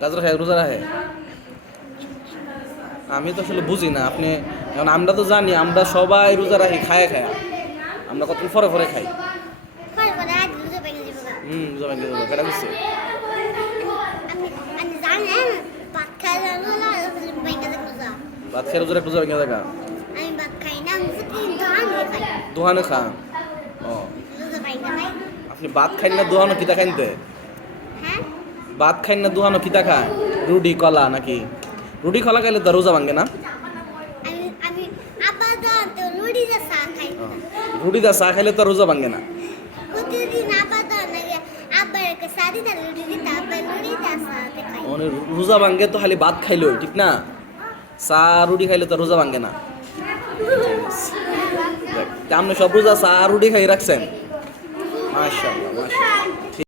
গাজর খায় রোজা রাখে? আমি তো আসলে বুঝি না আপনি, এখন আমরা তো জানি আমরা সবাই রোজা রাখি খায় খায়, আমরা কত ফরে ফরে খাই। রোজা ভেঙে যাবো কেটা বুঝছে? ভাত খেয়ে রোজা রোজা ভেঙে দেখা দোহানো খা। ও আপনি ভাত খাইন না দোহানো কিতা খাইনতে? ভাত খাইন না দোহানো কিতা খায়? রুটি কলা নাকি? রুটি কলা খাইলে তো রোজা ভাঙে না? রুটি দা চা খাইলে তো রোজা ভাঙে না। রোজা ভাঙ্গে তো খালি ভাত খাইলো ঠিক না, চা রুটি খাইলে তো রোজা ভাঙ্গে না। আপনি সব রোজা চা রুটি খাই রাখছেন, মাশাআল্লাহ মাশাআল্লাহ।